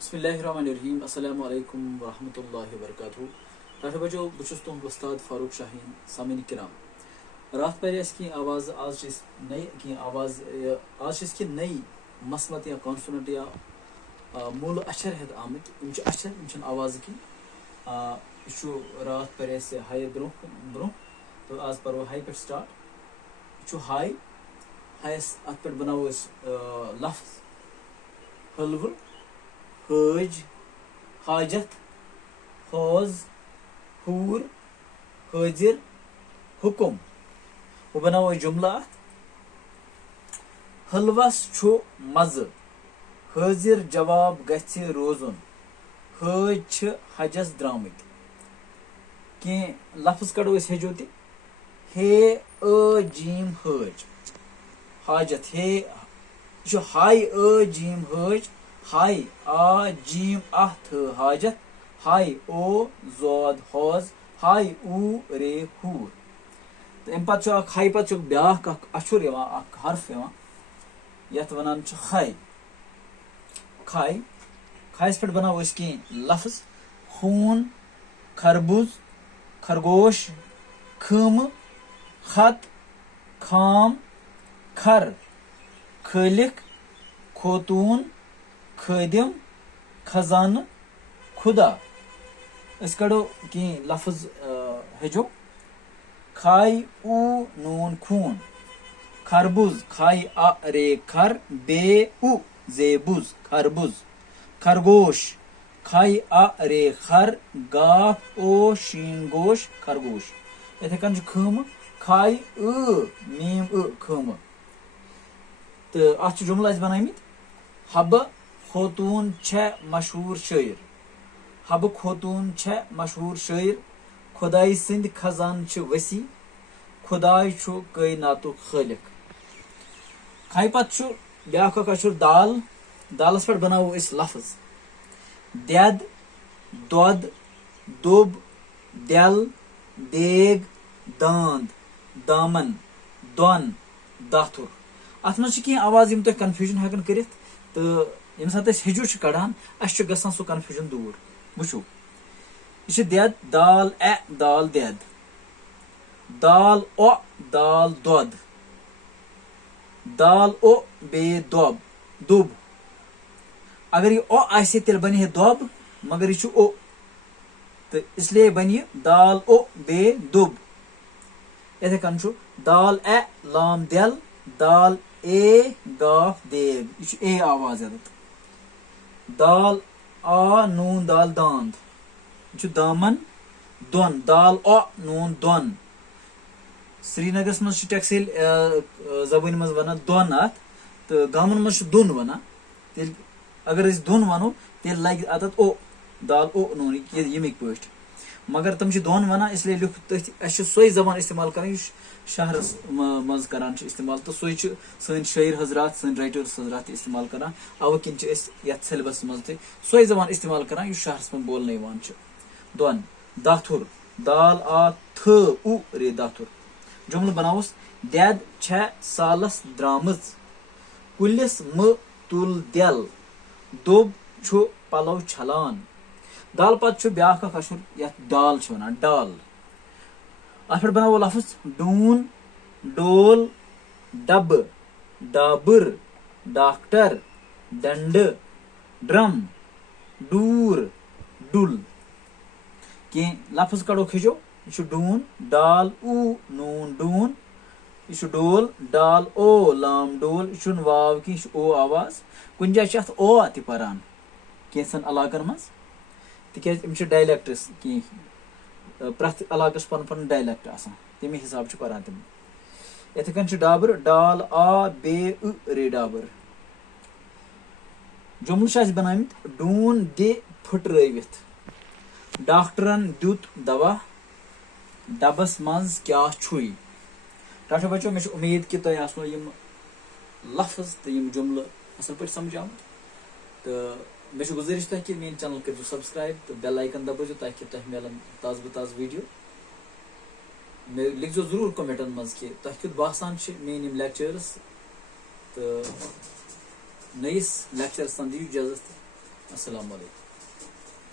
बिस्मिल्लाहिर्रहमानिर्रहीम अस्सलामु अलैकुम वरहमतुल्लाहि वबरकातुहू। रात बजो बहुत तुम उस्ताद फारूक शाहीन सामिन किराम रात पर की आवाज़ आज नई की आवाज़ आज की नई मसलत या कॉन्सोनेंट या मूल अक्षर हेत आमत अक्षर आवाज़ की रात पर हाई ब्रो ब्रो तो आज पर हाई पे स्टार्ट हाई हायस अत पे बनावो लफ्ज हलव हज हाजत हौज हूर हाजिर हुकुम वो बनावो जुमला हलवस छु मज हाजिर जवाब गछि रोजुन हज छ हजस द्रामित कि लफ्ज कड़ो हेजो ते हे जीम हज हाजत हे हाय जीम हज हाय आ जीम थ हाजत हाय ओ जोद हौज हाय ऊ रे हूर तो अम पे हाय पे ब्या अक्षर हर्फ यथ वन खाय खाय खायस पे बनाओ कह लफ्ज खून खरबूज खरगोश खम खत खाम खर खालिक खोतून खदिम खजान खुदा इस कड़ो कि लफ्ज हेजो खाय ऊ नून खून खरबूज खाय आ रे खर बे उ जेबुज खरबूज खरगोश खाय आ रे खर गाफ ओ शीन गोश खरगोश इथे कन खम खाय मीम खम तो अत जुमला बनामित हब खोतून छ मशहूर शायर हब खोतून छ मशहूर शायर खुदाई सिंध खजान छ वसी खुदाई छु कायनातु खालिक खाय पत छु ब्या अक्षर दाल दालस पे बनावो लफ्ज दद दोद दुब दल देग दांद दामन दोन दाथुर अत मज कह आवाज तुम कन्फ्यूजन हेकन कर तो ये सात हेजो कड़ान गसान सह कन्फ्यूजन दूर वो यह दद दाल ए दाल दद दाल ओ दाल दोद दाल ओ बे दोब दुब अगर यह ओ आसे तेल बन दोब मगर यह ओ तो इसलिए बन दाल ओ बे दुब इथे कन दाल ए लाम दल दाल ए गाफ देग यह ए आवाज दाल आ नून दाल दांद यह दामन दोन दाल ओ नून दोन श्रीनगर मज टेक्सटाइल जबान मज वन दोन अत तो गामन मज दोन वन तेल अगर दोन वनो तेल लग अत ओ दाल ओ नून यमिक पे मगर तम दोन वन इसलिए लिख सोई जबान इस्तेमाल कर शहर मज करान इस्तेमाल तो सोई सन शायर हजरात सन राइटर्स हजरात इस्तेमाल करान अव किन सिलेबस मज सोई जबान इस्तेमाल करान शहरस में बोलने दोन दाथुर दाल आ थ उ रे दाथुर जुमल बनावस दद छ सालस द्रामज कुलिस म तुल दल दुब छु पलव छलान दाल पत ब्या अक्षर यथ डाल वन डाल अत पे बनावो लफ्ज डून डोल डब डाबर डॉक्टर डंड ड्रम डूर डुल कह लफ्ज कड़ो खिजो यह डून डाल ऊ नून डून यह डोल डाल ओ लाम डोल यह वाव की ओ आवाज कुछ जाए अत ओ पान कैसन इलाकन मज तिक डायलेक्टस कह प्रथ इलाकस पन पन डायलेक्ट तमे हिसाब पान तम इथे कन डाबर डाल आ बे रे डाबर जुमल बनामित डून दे फुटरवित डॉक्टरन दुत दवा डबस मज क्या छुई टाटा बच्चों मे उम्मीद कि तुम आसो लफ्ज तो जुमल असल पे समझ आमत तो मे गुजारिश तह कि मेन चैनल कर सब्सक्राइब तो बेल आइकन दबो ताकि तह मिलन ताज़ बताज़ वीडियो मे लिखो जरूर कमेंटन मज कि तह क्युत बासान मेन लेक्चर्स तो नईस लेक्चर दी इजाजत अस्सलाम वालेकुम।